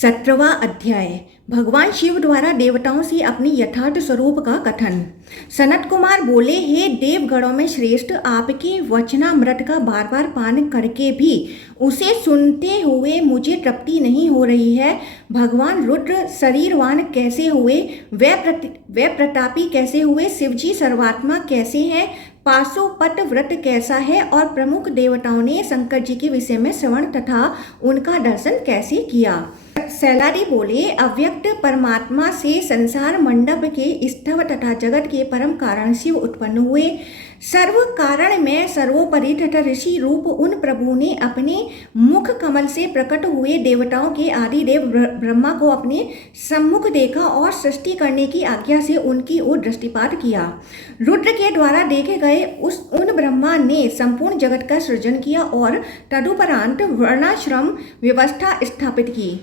17वां अध्याय। भगवान शिव द्वारा देवताओं से अपनी यथार्थ स्वरूप का कथन। सनत कुमार बोले, हे देवगणों में श्रेष्ठ, आपके वचनामृत का बार बार पान करके भी उसे सुनते हुए मुझे तृप्ति नहीं हो रही है। भगवान रुद्र शरीरवान कैसे हुए, वे प्रतापी कैसे हुए, शिवजी सर्वात्मा कैसे हैं, पाशुपत व्रत कैसा है और प्रमुख देवताओं ने शंकर जी के विषय में श्रवण तथा उनका दर्शन कैसे किया। सैलारी बोले, अव्यक्त परमात्मा से संसार मंडप के स्थव तथा जगत के परम कारण शिव उत्पन्न हुए। सर्व कारण में सर्वोपरि तथा ऋषि रूप उन प्रभु ने अपने मुख कमल से प्रकट हुए देवताओं के आदि देव ब्रह्मा को अपने सम्मुख देखा और सृष्टि करने की आज्ञा से उनकी ओर दृष्टिपात किया। रुद्र के द्वारा देखे गए उन ब्रह्मा ने संपूर्ण जगत का सृजन किया और तदुपरांत वर्णाश्रम व्यवस्था स्थापित की।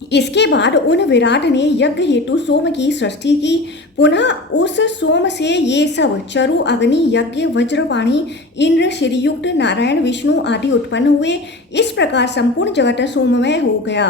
इसके बाद उन विराट ने यज्ञ हेतु सोम की सृष्टि की। पुनः उस सोम से ये सब चरु, अग्नि, यज्ञ, वज्रपाणी, इंद्र, श्रीयुक्त, नारायण, विष्णु आदि उत्पन्न हुए। इस प्रकार संपूर्ण जगत सोममय हो गया।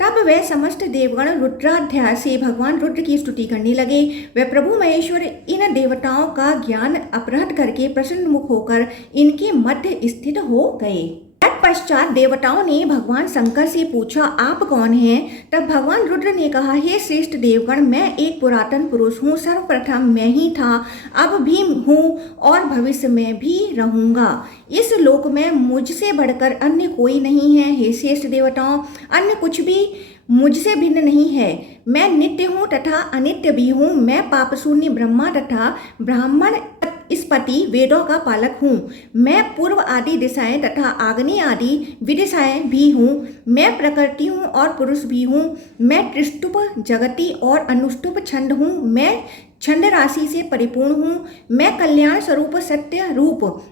तब वे समस्त देवगण रुद्राध्याय से भगवान रुद्र की स्तुति करने लगे। वे प्रभु महेश्वर इन देवताओं का ज्ञान अपहृत करके प्रसन्न मुख होकर इनके मध्य स्थित हो गए। तत्पश्चात देवताओं ने भगवान शंकर से पूछा, आप कौन हैं? तब भगवान रुद्र ने कहा, हे श्रेष्ठ देवगण, मैं एक पुरातन पुरुष हूँ। सर्वप्रथम मैं ही था, अब भी हूँ और भविष्य में भी रहूंगा। इस लोक में मुझसे बढ़कर अन्य कोई नहीं है। हे श्रेष्ठ देवताओं, अन्य कुछ भी मुझसे भिन्न नहीं है। मैं नित्य हूँ तथा अनित्य भी हूँ। मैं पापशून्य ब्रह्मा तथा ब्राह्मण स्पति वेदों का पालक हूँ। मैं पूर्व आदि दिशाएं तथा आग्नेय आदि विदिशाएं भी हूँ। मैं प्रकृति हूँ और पुरुष भी हूँ। मैं त्रिष्टुप जगति और अनुष्टुप छंद हूँ। मैं छंद राशि से परिपूर्ण हूँ। मैं कल्याण स्वरूप सत्य रूप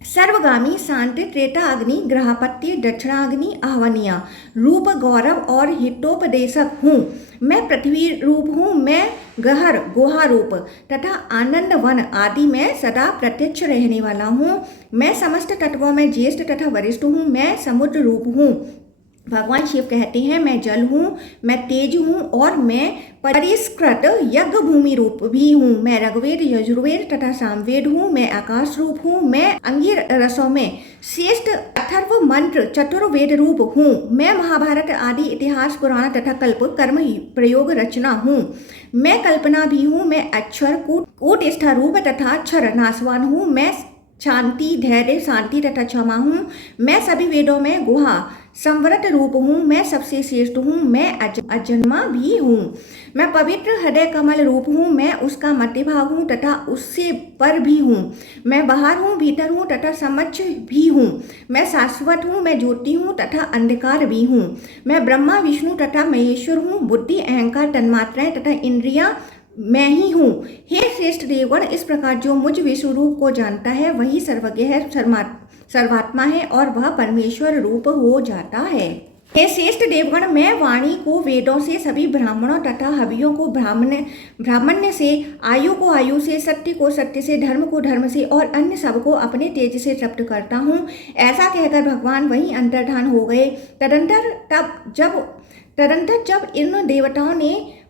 सर्वगामी शांत त्रेता अग्नि ग्रहपत्य दक्षिणाग्नि आह्वनीय रूप गौरव और हितोपदेशक हूँ। मैं पृथ्वी रूप हूँ। मैं गहर गुहा रूप तथा आनंद वन आदि में सदा प्रत्यक्ष रहने वाला हूँ। मैं समस्त तत्वों में ज्येष्ठ तथा वरिष्ठ हूँ। मैं समुद्र रूप हूँ। भगवान शिव कहते हैं, मैं जल हूँ, मैं तेज हूँ और मैं परिष्कृत यज्ञ भूमि रूप भी हूँ। मैं ऋग्वेद, यजुर्वेद तथा सामवेद हूँ। मैं आकाश रूप हूँ। मैं अंगिर रसों में श्रेष्ठ अथर्व मंत्र चतुर्वेद रूप हूँ। मैं महाभारत आदि इतिहास पुराण तथा कल्प कर्म प्रयोग रचना हूँ। मैं कल्पना भी हूँ। मैं अक्षर कूटस्थ रूप तथा क्षर नाशवान हूँ। मैं शांति, धैर्य, शांति तथा क्षमा हूँ। मैं सभी वेदों में गुहा संवृत रूप हूँ। मैं सबसे श्रेष्ठ हूँ। मैं अजन्मा भी हूँ। मैं पवित्र हृदय कमल रूप हूँ। मैं उसका मध्य भाग हूँ तथा उससे पर भी हूँ। मैं बाहर हूँ, भीतर हूँ तथा समक्ष भी हूँ। मैं शाश्वत हूँ। मैं ज्योति हूँ तथा अंधकार भी हूँ। मैं ब्रह्मा, विष्णु तथा महेश्वर हूँ। बुद्धि, अहंकार, तन्मात्राएं तथा इंद्रियां मैं ही हूँ। हे श्रेष्ठ देवगण, इस प्रकार जो मुझ विश्वरूप को जानता है वही सर्वज्ञ है, सर्वात्मा है और वह परमेश्वर रूप हो जाता है। हे श्रेष्ठ देवगण, मैं वाणी को वेदों से, सभी ब्राह्मणों तथा हवियों को ब्राह्मण्य से, आयु को आयु से, सत्य को सत्य से, धर्म को धर्म से और अन्य सब को अपने तेज से तृप्त करता हूँ। ऐसा कहकर भगवान वहीं अंतर्धान हो गए। तदंतर जब इन देवताओं ने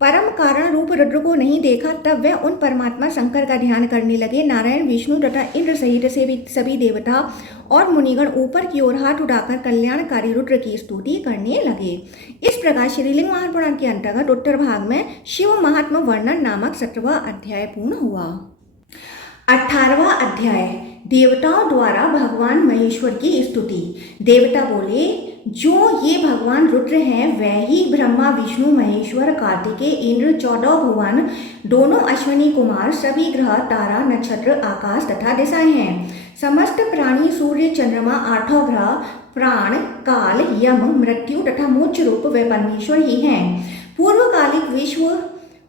परम कारण रूप रुद्र को नहीं देखा, तब वे उन परमात्मा शंकर का ध्यान करने लगे। नारायण, विष्णु तथा इंद्र सहित से भी सभी देवता और मुनिगण ऊपर की ओर हाथ उठाकर कल्याणकारी रुद्र की स्तुति करने लगे। इस प्रकार श्रीलिंग महापुराण के अंतर्गत उत्तर भाग में शिव महात्म वर्णन नामक 17वां अध्याय पूर्ण हुआ। 18वां अध्याय। देवताओं द्वारा भगवान महेश्वर की स्तुति। देवता बोले, जो ये भगवान रुद्र हैं वह ही ब्रह्मा, विष्णु, महेश्वर, कार्तिकेय, इंद्र, 14 भुवन, दोनों अश्विनी कुमार, सभी ग्रह, तारा, नक्षत्र, आकाश तथा दिशाएं हैं। समस्त प्राणी, सूर्य, चंद्रमा, 8 ग्रह, प्राण, काल, यम, मृत्यु तथा मोक्ष रूप वे परमेश्वर ही हैं। पूर्वकालिक विश्व,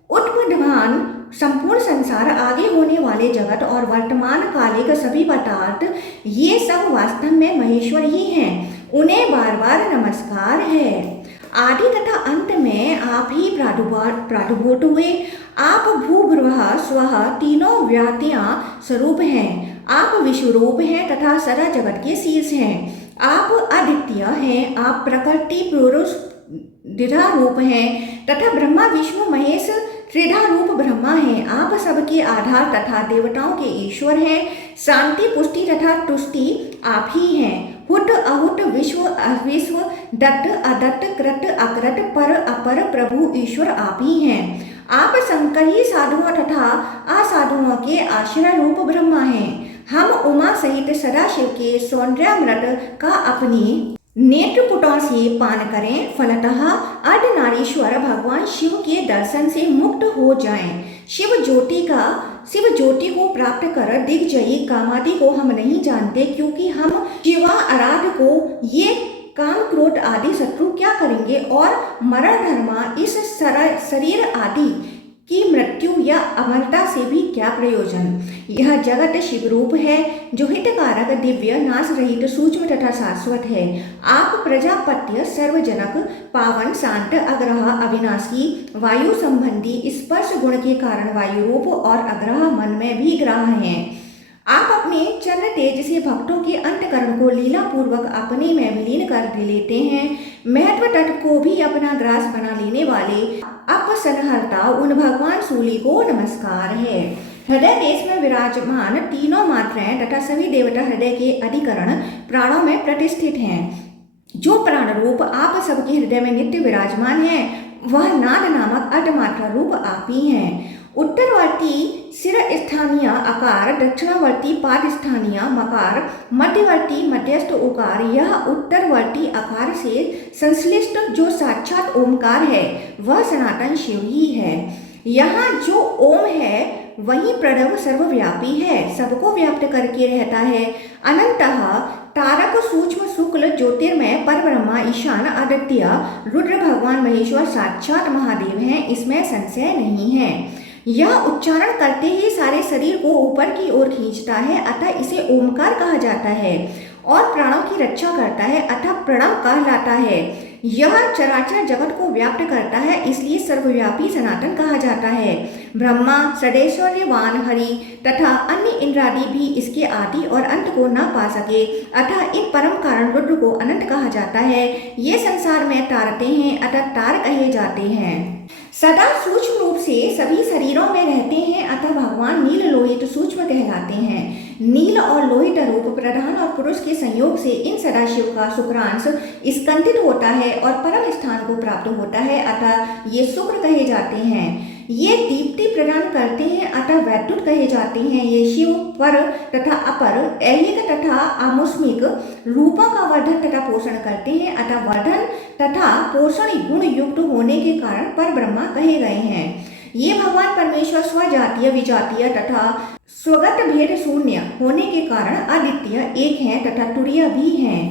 उत्पद्यमान संपूर्ण संसार, आगे होने वाले जगत और वर्तमान कालिक सभी पदार्थ, ये सब वास्तव में महेश्वर ही हैं। उन्हें बार बार नमस्कार है। आदि तथा अंत में आप ही प्रादुर्भूत हुए। आप भूभुवः स्वः तीनों व्यात्या स्वरूप हैं। आप विश्वरूप हैं तथा सदा जगत के शीर्ष हैं। आप अद्वितीय हैं। आप प्रकृति, पुरुष, द्विधा रूप हैं तथा ब्रह्मा विष्णु महेश त्रिधा रूप ब्रह्मा हैं। आप सबके आधार तथा देवताओं के ईश्वर हैं। शांति पुष्टि तथा तुष्टि आप ही हैं। हुट अहुट विश्व अविश्व दत्त अदत्त कृत अकृत पर अपर प्रभु ईश्वर आप ही हैं। आप शंकर ही साधुओं तथा असाधुओं के आश्रय रूप ब्रह्मा हैं। हम उमा सहित सदाशिव के सौंदर्यामृत का अपनी नेत्रपुटों से पान करें, फलतः अर्धनारीश्वर भगवान शिव के दर्शन से मुक्त हो जाएं। शिव ज्योति को प्राप्त कर दिग्विजयी कामादि को हम नहीं जानते, क्योंकि हम शिवा आराध को ये काम क्रोध आदि शत्रु क्या करेंगे और मरण धर्मा इस शरीर आदि की मृत्यु या अमरता से भी क्या प्रयोजन। यह जगत शिव रूप है जो हितकारक दिव्य नाश रहित सूक्ष्म तथा शाश्वत है। आप प्रजापत्य सर्वजनक पावन शांत अग्रह अविनाशी वायु संबंधी स्पर्श गुण के कारण वायु रूप और अग्रह मन में भी ग्रह हैं। आप अपने चंद्र तेज से भक्तों के अंतकरण को लीला पूर्वक अपने में विलीन कर लेते हैं। महत्व तत्व को भी अपना ग्रास बना लेने वाले अपसनहर्ता उन भगवान सूली को नमस्कार है। हृदय देश में विराजमान तीनों मात्राएं तथा सभी देवता हृदय के अधिकरण प्राणों में प्रतिष्ठित हैं। जो प्राण रूप आप सबके हृदय में नित्य विराजमान है, वह नाद नामक अर्धमात्रा रूप आप ही हैं। उत्तरवर्ती सिर स्थानीय आकार, दक्षिणावर्ती पाद स्थानीय मकार, मध्यवर्ती मध्यस्थ उकार, यह उत्तरवर्ती आकार से संश्लिष्ट जो साक्षात ओमकार है वह सनातन शिव ही है। यहाँ जो ओम है वही प्रणव सर्वव्यापी है, सबको व्याप्त करके रहता है। अनंतः तारक सूक्ष्म शुक्ल ज्योतिर्मय परब्रह्मा ईशान आदित्य रुद्र भगवान महेश्वर साक्षात महादेव हैं, इसमें संशय नहीं है। यह उच्चारण करते ही सारे शरीर को ऊपर की ओर खींचता है, अतः इसे ओमकार कहा जाता है और प्राणों की रक्षा करता है, अतः प्रणव कहलाता है। यह चराचर जगत को व्याप्त करता है, इसलिए सर्वव्यापी सनातन कहा जाता है। ब्रह्मा षडेश्वर्यवान हरि तथा अन्य इंद्रादि भी इसके आदि और अंत को न पा सके, अतः इन परम कारण रुद्र को अनंत कहा जाता है। ये संसार में तारते हैं, अतः तार कहे जाते हैं। सदा सूक्ष्म रूप से सभी शरीरों में रहते हैं, अतः भगवान नील लोहित सूक्ष्म कहलाते हैं। नील और लोहित रूप प्रधान और पुरुष के संयोग से इन सदाशिव का शुक्रांश स्कंदित होता है और परम स्थान को प्राप्त होता है, अतः ये शुक्र कहे जाते हैं। ये दीप्ति प्रदान करते हैं, अतः वैद्युत कहे जाते हैं। ये शिव पर तथा अपर ऐहिक तथा आमुष्मिक रूपों का वर्धन तथा पोषण करते हैं, अतः वर्धन तथा पोषण गुण युक्त होने के कारण पर ब्रह्मा कहे गए हैं। ये भगवान परमेश्वर स्वजातीय विजातीय तथा स्वगत भेद शून्य होने के कारण अद्वितीय एक हैं तथा तुरीय भी हैं।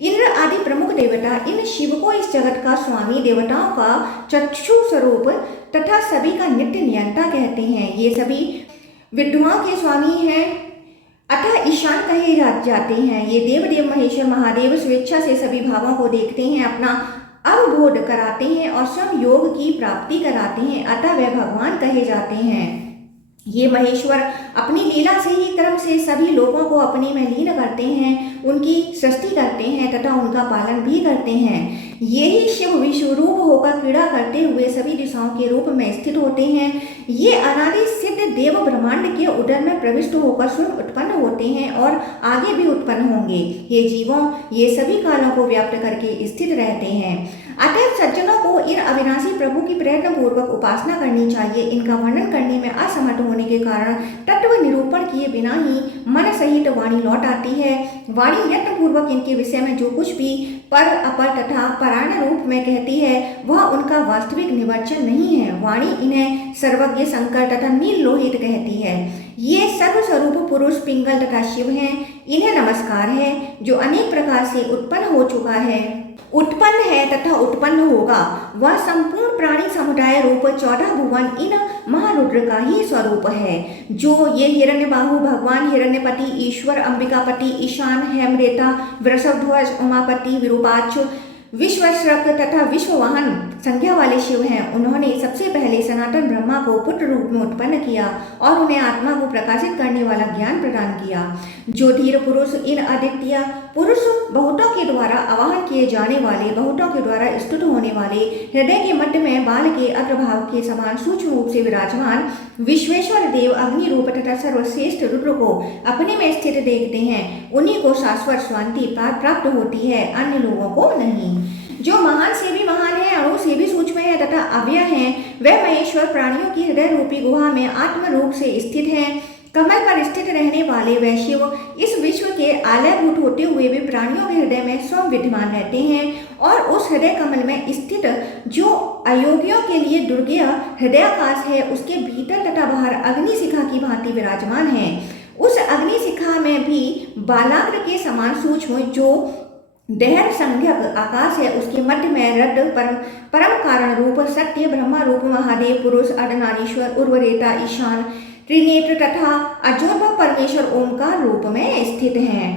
इंद्र आदि प्रमुख देवता इन शिव को इस जगत का स्वामी, देवताओं का चक्षु स्वरूप तथा सभी का नित्य नियंता कहते हैं। ये सभी विद्वाओं के स्वामी हैं, अतः ईशान कहे जाते हैं। ये देवदेव महेश्वर महादेव स्वेच्छा से सभी भावों को देखते हैं, अपना अवबोध कराते हैं और स्वयं योग की प्राप्ति कराते हैं, अतः वे भगवान कहे जाते हैं। ये महेश्वर अपनी लीला से ही क्रम से सभी लोगों को अपने में लीन करते हैं, उनकी सृष्टि करते हैं तथा उनका पालन भी करते हैं। ये ही शिव विश्वरूप होकर क्रीड़ा करते हुए सभी दिशाओं के रूप में स्थित होते हैं। ये अनादि सिद्ध देव ब्रह्मांड के उदर में प्रविष्ट होकर स्वयं उत्पन्न होते हैं और आगे भी उत्पन्न होंगे। ये जीवों ये सभी कालों को व्याप्त करके स्थित रहते हैं। अतः सज्जनों को इन अविनाशी प्रभु की प्रयत्न पूर्वक उपासना करनी चाहिए। इनका वर्णन करने में असमर्थ होने के कारण तत्व निरूपण किए बिना ही मन सहित वाणी लौट आती है। वाणी यत्न पूर्वक इनके विषय में जो कुछ भी पर अपर तथा परायण रूप में कहती है वह उनका वास्तविक निवर्चन नहीं है। वाणी इन्हें सर्वज्ञ शंकर तथा नील लोहित कहती है। ये सर्वस्वरूप पुरुष पिंगल तथा शिव हैं। इन्हें नमस्कार है जो अनेक प्रकार से उत्पन्न हो चुका है, उत्पन्न है तथा उत्पन्न होगा। वह संपूर्ण प्राणी समुदाय रूप 14 भुवन इन महारुद्र का ही स्वरूप है। जो ये हिरण्यबाहु भगवान हिरण्यपति ईश्वर अंबिकापति ईशान हेमरेता वृषभध्वज उमापति विरूपाक्ष विश्वश्रक तथा विश्ववाहन संज्ञा वाले शिव हैं। उन्होंने सबसे पहले सनातन ब्रह्मा को पुत्र रूप में उत्पन्न किया और उन्हें आत्मा को प्रकाशित करने वाला ज्ञान प्रदान किया। जो धीर पुरुष इन अद्वितीय पुरुष बहुतों के द्वारा आवाहन किए जाने वाले, बहुतों के द्वारा स्तुत होने वाले, हृदय के मध्य में बाल के अग्रभाग के समान सूक्ष्म रूप से विराजमान विश्वेश्वर देव अग्नि रूप तथा सर्वश्रेष्ठ रुद्र को अपने में स्थित देखते हैं, उन्हीं को शाश्वत शांति प्राप्त होती है, अन्य लोगों को नहीं। जो महान से भी महान है, अणु से भी सूक्ष्म है तथा अव्यय है, वह महेश्वर प्राणियों की हृदय रूपी गुहा में आत्म रूप से स्थित है। कमल पर स्थित रहने वाले वह शिव इस विश्व के आलयभूत होते हुए भी प्राणियों के हृदय में स्वयं विद्यमान रहते हैं और उस हृदय कमल में स्थित जो अयोग्यों के लिए दुर्गेय हृदयाकाश है, उसके भीतर तथा बाहर अग्नि शिखा की भांति विराजमान है। उस अग्नि शिखा में भी बालाग्र के समान सूक्ष्म जो देहर संज्ञक आकाश है, उसके मध्य में रड परम कारण रूप सत्य ब्रह्मा रूप महादेव पुरुष अर्धनारीश्वर उर्वरेता ईशान त्रिनेत्र तथा अजोद्भव परमेश्वर ओमकार रूप में स्थित हैं।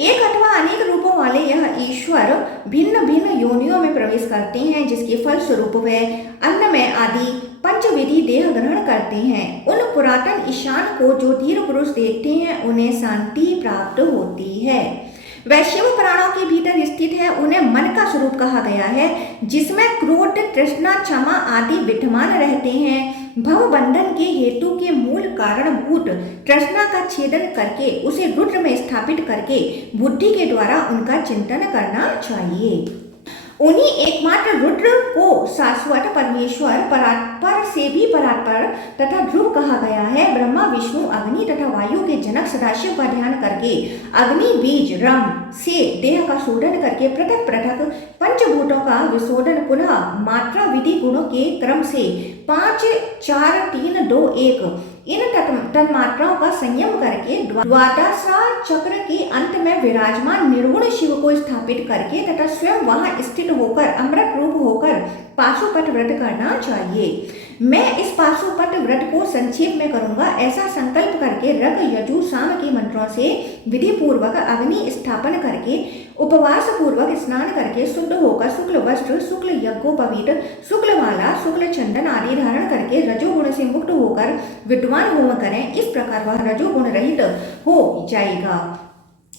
एक अथवा अनेक रूपों वाले यह ईश्वर भिन्न भिन्न योनियों में प्रवेश करते हैं, जिसके फल स्वरूप वे अन्नमय आदि पंचविधि देह ग्रहण करते हैं। उन पुरातन ईशान को जो धीर पुरुष देखते हैं, उन्हें शांति प्राप्त होती है। वह शिव प्राणों के भीतर स्थित है, उन्हें मन का स्वरूप कहा गया है, जिसमें क्रोध तृष्णा क्षमा आदि विद्यमान रहते हैं। भव बंधन के हेतु के मूल कारणभूत तृष्णा का छेदन करके उसे रुद्र में स्थापित करके बुद्धि के द्वारा उनका चिंतन करना चाहिए। उन्हीं एकमात्र रुद्र को शाश्वत परमेश्वर परात्पर से भी परात्पर तथा ध्रुव कहा गया है। ब्रह्मा विष्णु अग्नि तथा वायु के जनक सदाशिव का ध्यान करके अग्नि बीज रम से देह का शोधन करके पृथक पृथक पंचभूतों का विशोधन पुनः मात्रा विधि गुणों के क्रम से 5 4 3 2 1 इन तन्मात्राओं का संयम करके द्वादशा चक्र के अंत में विराजमान निर्गुण शिव को स्थापित करके तथा स्वयं वहां स्थित होकर अमृत रूप होकर पाशुपत व्रत करना चाहिए। मैं इस पाशुपत व्रत को संक्षेप में करूंगा। ऐसा संकल्प करके रग यजु साम के मंत्रों से विधि पूर्वक अग्नि स्थापन करके उपवास पूर्वक स्नान करके शुद्ध होकर शुक्ल वस्त्र शुक्ल यज्ञोपवीत शुक्ल माला शुक्ल चंदन आदि धारण करके रजोगुण से मुक्त होकर विद्वान होम करें। इस प्रकार वह रजोगुण रहित हो जाएगा।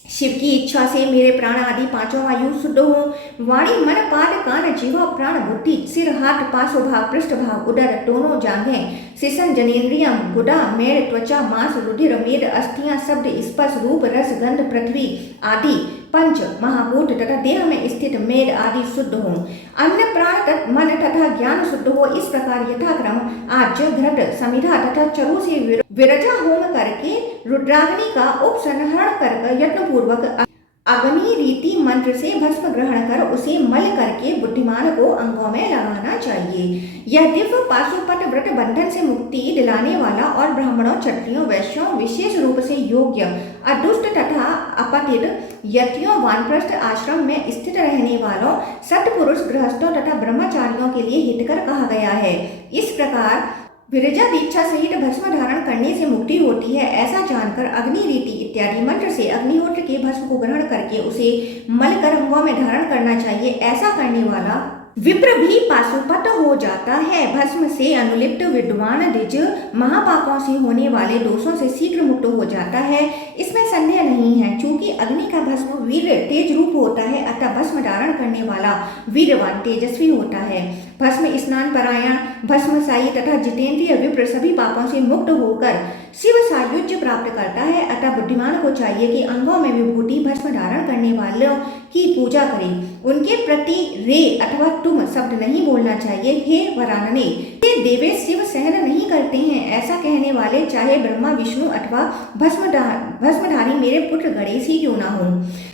शिव की इच्छा से मेरे प्राण आदि पांचों वायु शुद्ध हो। वाणी मन पाद कान जीवा प्राण बुद्धि सिर हाथ पार्श्वभाग पृष्ठभाग उदर दोनों जांघें शिशन जनेन्द्रियम गुदा मेड़ त्वचा मांस रुधिर मेद अस्थियां शब्द स्पर्श रूप रस गंध पृथ्वी आदि पंच महाभूत तथा देह में स्थित मेद आदि शुद्ध हो। अन्न प्राण मन तथा ज्ञान शुद्ध हो। इस प्रकार यथाक्रम आज्य घृत समिधा तथा चरु से विरजा होम करके रुद्राग्नि का उपसंहरण कर यत्न पूर्वक अग्नि रीति मंत्र से भस्म ग्रहण कर उसे मल करके बुद्धिमान को अंगों में लगाना चाहिए। यह दिव्य पाशुपत व्रत बंधन से मुक्ति दिलाने वाला और ब्राह्मणों क्षत्रियों वैश्यों विशेष रूप से योग्य अदुष्ट तथा अपतित यतियों वानप्रस्थ आश्रम में स्थित रहने वालों सत्पुरुष गृहस्थों तथा ब्रह्मचारियों के लिए हितकर कहा गया है। इस प्रकार विरजा दीक्षा सहित भस्म धारण करने से मुक्ति होती है। ऐसा जानकर अग्नि रीति इत्यादि मंत्र से अग्निहोत्र के भस्म को ग्रहण करके उसे मल कर अंगों में धारण करना चाहिए। ऐसा करने वाला विप्र भी पाशुपत हो जाता है। भस्म से अनुलिप्त विद्वान द्विज महापापों से होने वाले दोषों से शीघ्र मुक्त हो जाता है, इसमें संदेह नहीं है। चूंकि अग्नि का भस्म वीर तेज रूप होता है, अतः भस्म धारण करने वाला वीरवान तेजस्वी होता है। भस्म स्नान परायण भस्मसायी तथा जितेंद्रिय विप्र सभी पापों से मुक्त होकर शिव सायुज्य प्राप्त करता है। अतः बुद्धिमान को चाहिए कि अंगों में विभूति भस्म धारण करने वालों की पूजा करें। उनके प्रति रे अथवा तुम शब्द नहीं बोलना चाहिए। हे वरानने, ये देवेश शिव सहन नहीं करते हैं। ऐसा कहने वाले चाहे ब्रह्मा विष्णु अथवा भस्मधारी मेरे पुत्र गणेश ही क्यों ना हो।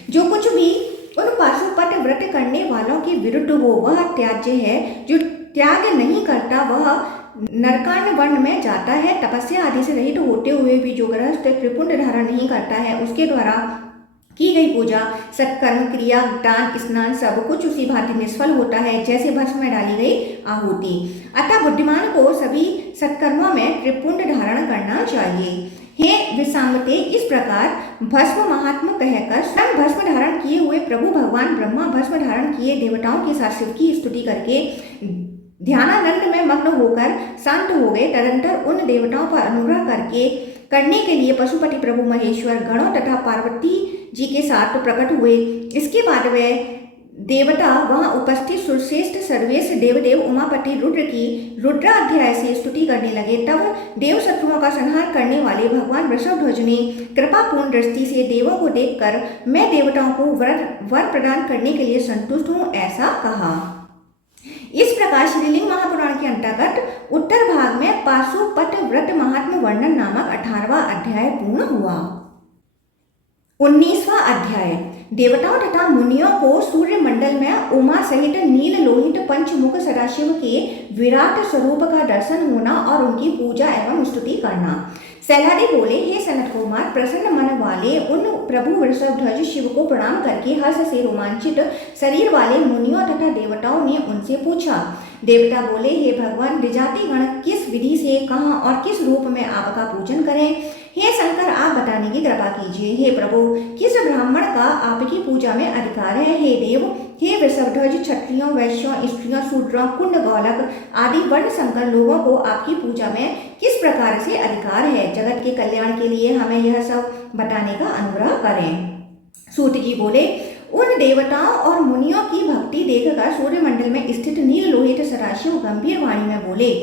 जो कुछ भी उन पाशुपत व्रत करने वालों के विरुद्ध हो वह त्याज्य है। जो त्याग नहीं करता वह नरकांड वर्ण में जाता है। तपस्या आदि से रहित होते हुए भी जो गृहस्थ त्रिपुंड धारण नहीं करता है, उसके द्वारा की गई पूजा सत्कर्म क्रिया दान स्नान सब कुछ उसी भांति निष्फल होता है जैसे भस्म में डाली गई आहुति। अतः बुद्धिमान को सभी सत्कर्मों में त्रिपुंड धारण करना चाहिए। हे विषामते, इस प्रकार भस्म महात्मा कहकर स्वयं भस्म धारण किए हुए प्रभु भगवान ब्रह्मा भस्म धारण किए देवताओं के साथ शिव की स्तुति करके ध्यानानंद में मग्न होकर शांत हो गए। तदंतर उन देवताओं पर अनुग्रह करने के लिए पशुपति प्रभु महेश्वर गणों तथा पार्वती जी के साथ प्रकट हुए। इसके बाद वे देवता वहां उपस्थित सुरश्रेष्ठ सर्वेश्वर देवदेव उमापति रुद्र की रुद्राध्याय से स्तुति करने लगे। तब देव शत्रुओं का संहार करने वाले भगवान वृषभध्वज ने कृपापूर्ण दृष्टि से देवों को देखकर मैं देवताओं को वर प्रदान करने के लिए संतुष्ट हूँ, ऐसा कहा। इस प्रकार श्रीलिंग महापुराण के अंतर्गत उत्तर भाग में पाशुपत व्रत महात्म वर्णन नामक 18वां अध्याय पूर्ण हुआ। 19वां अध्याय देवताओं तथा मुनियों को सूर्य मंडल में उमा सहित नील लोहित पंचमुख सदाशिव के विराट स्वरूप का दर्शन होना और उनकी पूजा एवं स्तुति करना। सैलादी बोले, हे सनत कुमार, प्रसन्न मन वाले उन प्रभु वृषभध्वज शिव को प्रणाम करके हर्ष से रोमांचित शरीर वाले मुनियों तथा देवताओं ने उनसे पूछा। देवता बोले, हे भगवान, विजाति गण किस विधि से, कहाँ और किस रूप में आपका पूजन करें? हे शंकर, आप बताने की कृपा कीजिए। हे प्रभु, किस ब्राह्मण का आपकी पूजा में अधिकार है? हे देव, हे वृषभध्वज, क्षत्रियों, वैश्यों, स्त्रियों, शूद्रों, कुंड गौलक आदि वर्ण संकर लोगों को आपकी पूजा में किस प्रकार से अधिकार है? जगत के कल्याण के लिए हमें यह सब बताने का अनुग्रह करें। सूत जी बोले, उन देवताओं और मुनियों की भक्ति देखकर सूर्यमंडल में स्थित नील लोहित सदाशिव गंभीर वाणी में बोले।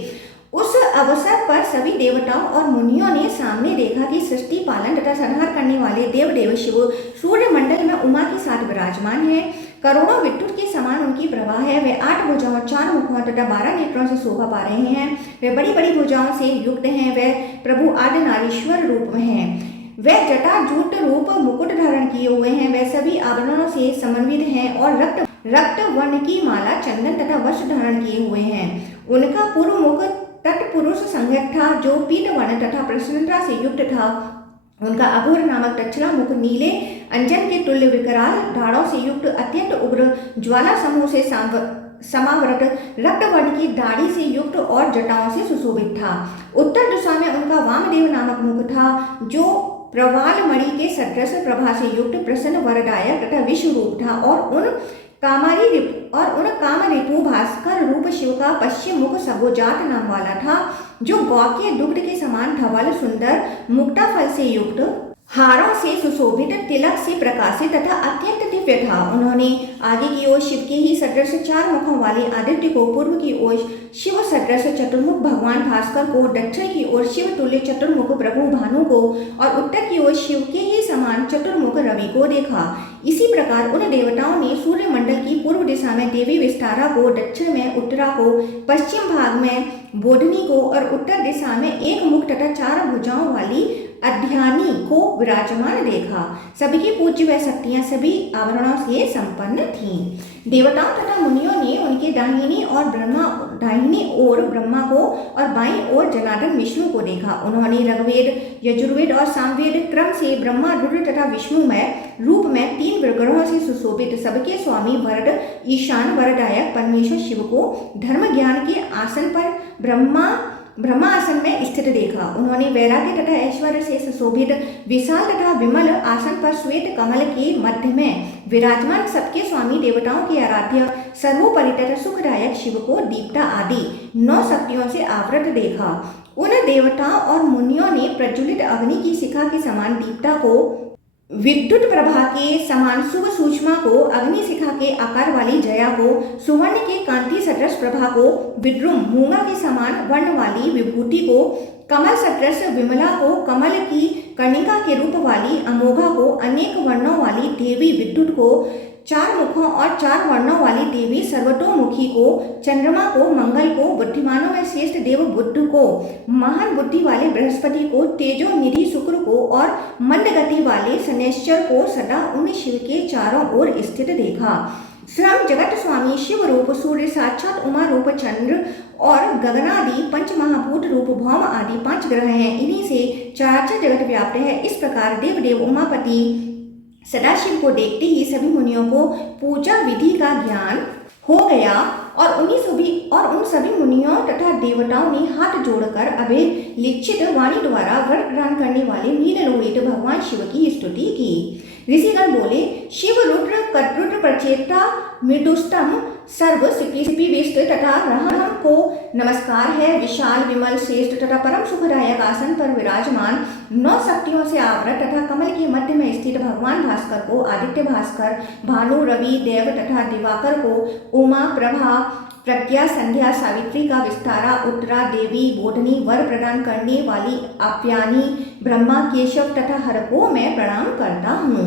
उस अवसर पर सभी देवताओं और मुनियों ने सामने देखा कि सृष्टि पालन तथा संहार करने वाले देव शिव सूर्यमंडल में उमा के साथ विराजमान है। करोड़ों विद्युत के समान उनकी प्रभा है। वे 8 भुजाओं, 4 मुखों तथा 12 नेत्रों से शोभा पा रहे हैं। वे बड़ी बड़ी भुजाओं से युक्त हैं। वे प्रभु आदि नारीश्वर रूप में हैं। वे जटा जूट रूप मुकुट धारण किए हुए हैं। वे सभी आभरणों से समन्वित हैं और रक्त वर्ण की माला, चंदन तथा वस्त्र धारण किए हुए हैं। उनका पूर्व मुख तत्पुरुष संज्ञक था, जो पीत वर्ण तथा प्रसन्नता से युक्त था। उनका अघोर नामक दक्षिणा मुख नीले अंजन के तुल्य विकराल दाढ़ों से युक्त अत्यंत उग्र ज्वाला समूह से समावृत रक्त वर्ण की दाढ़ी से युक्त और जटाओं से सुशोभित था। उत्तर दिशा में उनका वामदेव नामक मुख था, जो प्रवाल मणि के सदृश प्रभा से युक्त प्रसन्न वरदायक तथा विश्व रूप था। और उन काम रिपु भास्कर रूप शिव का पश्चिम मुख सगोजात नाम वाला था, जो गौ के दुग्ध के समान धवल सुंदर मुक्ता फल से युक्त, हारों से सुशोभित, तिलक से प्रकाशित तथा अत्यंत दिव्य था। उन्होंने आगे की ओर शिव के ही सदृश 4 मुखों वाले आदित्य को, पूर्व की ओर शिव सदृश चतुर्मुख भगवान भास्कर को, दक्षिण की ओर शिव तुल्य चतुर्मुख प्रभु भानु को और उत्तर की ओर शिव के ही समान चतुर्मुख रवि को देखा। इसी प्रकार उन देवताओं ने सूर्यमंडल की पूर्व दिशा में देवी विस्तारा को, दक्षिण में उत्तरा को, पश्चिम भाग में बोधनी को और उत्तर दिशा में एक मुख तथा 4 भुजाओं वाली अध्यानी को विराजमान देखा। सभी की पूज्य व शक्तियां सभी आभरणों से संपन्न थीं। देवताओं तथा मुनियों ने उनके दाहिनी ओर ब्रह्मा को और बाईं ओर जनार्दन विष्णु को देखा। उन्होंने ऋग्वेद, यजुर्वेद और सामवेद क्रम से ब्रह्मा, रुद्र तथा विष्णुमय रूप में 3 विग्रहों से सुशोभित सबके स्वामी वरद ईशान वरदायक परमेश्वर शिव को धर्म ज्ञान के आसन पर ब्रह्मासन में स्थित देखा। उन्होंने वैराग्य तथा ऐश्वर्य से सुशोभित विशाल तथा विमल आसन पर श्वेत कमल के मध्य में विराजमान सबके स्वामी देवताओं के आराध्य सर्वोपरि तथा सुखदायक शिव को दीप्ता आदि 9 शक्तियों से आवृत देखा। उन देवताओं और मुनियों ने प्रज्वलित अग्नि की शिखा के समान दीप्ता को, विद्युत प्रभा के समान शुभ सूक्ष्मा को, अग्नि शिखा के आकार वाली जया को, सुवर्ण के कांति सदृश प्रभा को, विद्रुम मूंगा के समान वर्ण वाली विभूति को, कमल सदृश विमला को, कमल की कर्णिका के रूप वाली अमोघा को, अनेक वर्णों वाली देवी विद्युत को, 4 मुखों और 4 वर्णों वाली देवी सर्वतोमुखी को, चंद्रमा को, मंगल को, बुद्धिमानों में श्रेष्ठ देव बुद्ध को, महान बुद्धि वाले बृहस्पति को, तेजो निधि शुक्र को और मंद गति वाले शनैश्चर को सदा उन शिव के चारों ओर स्थित देखा। स्वयं जगत स्वामी शिव रूप सूर्य, साक्षात उमा रूप चंद्र और गगनादि पंच महाभूत रूप भौम आदि 5 ग्रह हैं। इन्हीं से चराचर जगत व्याप्त है। इस प्रकार देव उमापति सदाशिव को देखते ही सभी मुनियों को पूजा विधि का ज्ञान हो गया और उन सभी मुनियों तथा देवताओं ने हाथ जोड़कर अभिलिखित वाणी द्वारा वर प्रदान करने वाले नीललोहित भगवान शिव की स्तुति की। ऋषिगण बोले, शिव रुद्र कद्रुद्र प्रचेता मृदुस्तम सर्व सिपी तथा रहम को नमस्कार है। विशाल विमल श्रेष्ठ तथा परम सुखदायक आसन पर विराजमान 9 शक्तियों से आवृत तथा कमल के मध्य में स्थित भगवान भास्कर को आदित्य भास्कर, भानु, रवि, देव तथा दिवाकर को उमा, प्रभा, प्रज्ञा, संध्या, सावित्री का विस्तारा, उत्तरा, देवी, बोधनी, वर प्रदान करने वाली आप्यायनी, ब्रह्मा, केशव तथा हर को मैं प्रणाम करता हूँ।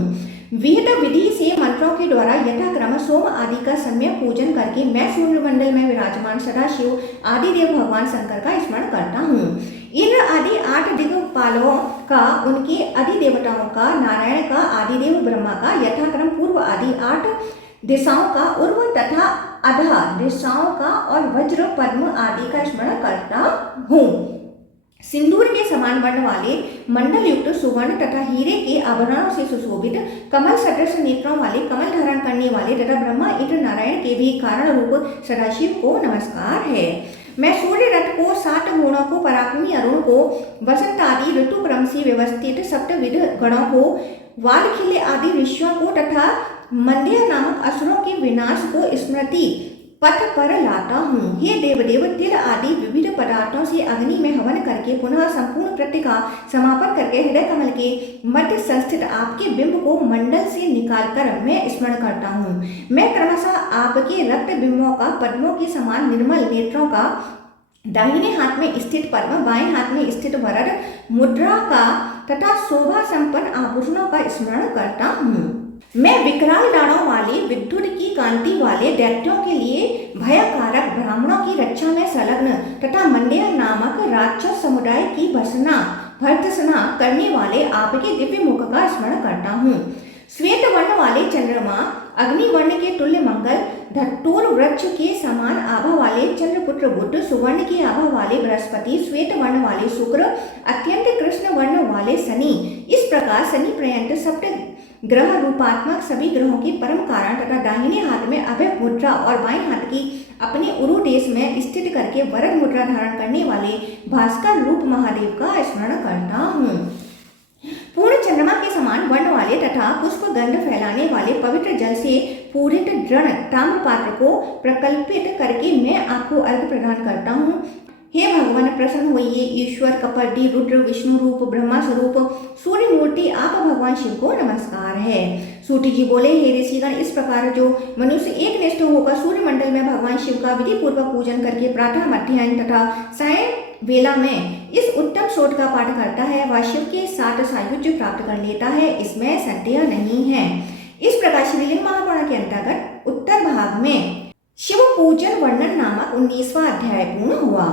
विहित विधि से मंत्रों के द्वारा यथाक्रम सोम आदि का सम्यक पूजन करके मैं सूर्यमंडल में विराजमान सदाशिव आदिदेव भगवान शंकर का स्मरण करता हूँ। इंद्र आदि 8 दिक्पालों का, उनके अधिदेवताओं का, नारायण का, आदिदेव ब्रह्मा का, यथाक्रम पूर्व आदि 8 दिशाओं का, उर्व तथा अधा दिशाओं का और वज्र पद्म आदि का स्मरण करता हूँ। सिंदूर के समान वर्ण वाले मंडल युक्त सुवर्ण तथा हीरे के आभरणों से सुशोभित कमल सदृश नेत्रों वाले, कमल धारण करने वाले तथा ब्रह्मा, इंद्र, नारायण के भी कारण रूप सदाशिव को नमस्कार है। मैं सूर्य रथ को, 7 गुणों को, पराक्रमी अरुण को, वसंत आदि ऋतु क्रम से व्यवस्थित सप्तविध गणों को, वालखिल्य आदि ऋषियों को तथा मंद्य नामक असुरों के विनाश को स्मृति पथ पर लाता हूँ। हे देवदेव, तिल आदि विविध पदार्थों से अग्नि में हवन करके पुनः संपूर्ण कृत्य का समापन करके हृदय कमल के मध्य संस्थित आपके बिंब को मंडल से निकालकर मैं स्मरण करता हूँ। मैं क्रमशः आपके रक्त बिंबों का, पद्मों के समान निर्मल नेत्रों का, दाहिने हाथ में स्थित पद्म, बाएं हाथ में स्थित वरद मुद्रा का तथा शोभा संपन्न आभूषणों का स्मरण करता हूँ। मैं विकराल दाढ़ों वाले, विद्युत की कांति वाले दैत्यों के लिए भयकारक, ब्राह्मणों की रक्षा में संलग्न तथा मंडेय नामक राक्षस समुदाय की भर्त्सना करने वाले आपके दिव्य मुख का स्मरण करता हूँ। श्वेत वर्ण वाले चंद्रमा, अग्निवर्ण के तुल्य मंगल, धतूर वृक्ष के समान आभा वाले चंद्रपुत्र बुध, सुवर्ण की आभा वाले बृहस्पति, श्वेत वर्ण वाले शुक्र, अत्यंत कृष्ण वर्ण वाले शनि, इस प्रकार शनि पर्यंत सप्त ग्रह रूपात्मक सभी ग्रहों के परम कारण तथा दाहिने हाथ में अभय मुद्रा और बाएं हाथ की अपने उरु देश में स्थित करके वरद मुद्रा धारण करने वाले भास्कर रूप महादेव का स्मरण करता हूँ। पूर्ण चंद्रमा के समान वर्ण वाले तथा पुष्प गंध फैलाने वाले पवित्र जल से पूरित दृढ़ ताम्र पात्र को प्रकल्पित करके मैं आपको अर्घ्य प्रदान करता हूँ। हे भगवान, प्रसन्न होइए। ईश्वर, कपर्दी, रुद्र, विष्णु रूप, ब्रह्मा स्वरूप, सूर्य मूर्ति आप भगवान शिव को नमस्कार है। सूति जी बोले, हे ऋषिगण, इस प्रकार जो मनुष्य एक निष्ठ होकर सूर्य मंडल में भगवान शिव का विधि पूर्वक पूजन करके प्रातः, मध्याह्न तथा साय वेला में इस उत्तम श्लोक का पाठ करता है, वह शिव के साथ सायुज्य प्राप्त कर लेता है, इसमें संदेह नहीं है। इस प्रकार श्रीलिंग महापुराण के अंतर्गत उत्तर भाग में शिव पूजन वर्णन नामक 19वां अध्याय पूर्ण हुआ।